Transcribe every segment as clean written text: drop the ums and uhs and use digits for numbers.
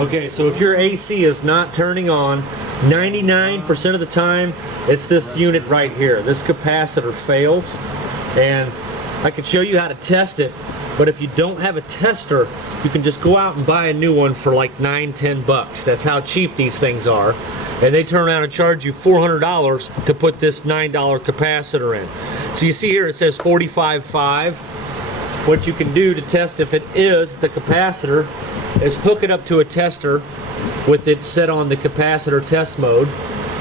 Okay, so if your AC is not turning on, 99% of the time, it's this unit right here. This capacitor fails, and I could show you how to test it, but if you don't have a tester, you can just go out and buy a new one for like $9-10 bucks. That's how cheap these things are. And they turn around and charge you $400 to put this $9 capacitor in. So you see here it says 45.5. What you can do to test if it is the capacitor is hook it up to a tester with it set on the capacitor test mode.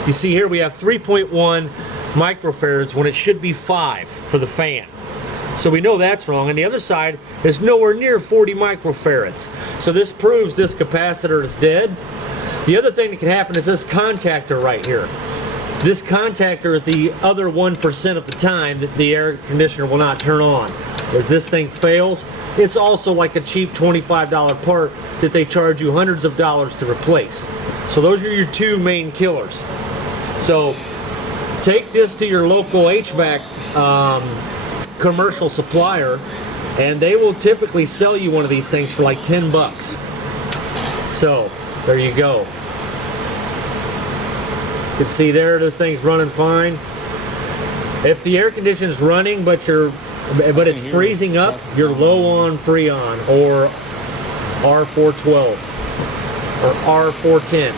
You see here we have 3.1 microfarads when it should be 5 for the fan. So we know that's wrong. And the other side is nowhere near 40 microfarads. So this proves this capacitor is dead. The other thing that can happen is this contactor right here. This contactor is the other 1% of the time that the air conditioner will not turn on. As this thing fails, it's also like a cheap $25 part that they charge you hundreds of dollars to replace. So those are your two main killers. So take this to your local HVAC commercial supplier, and they will typically sell you one of these things for like 10 bucks. So there you go. You can see there, this thing's running fine. If the air conditioner is running but it's freezing up, you're low on Freon or R412 or R410.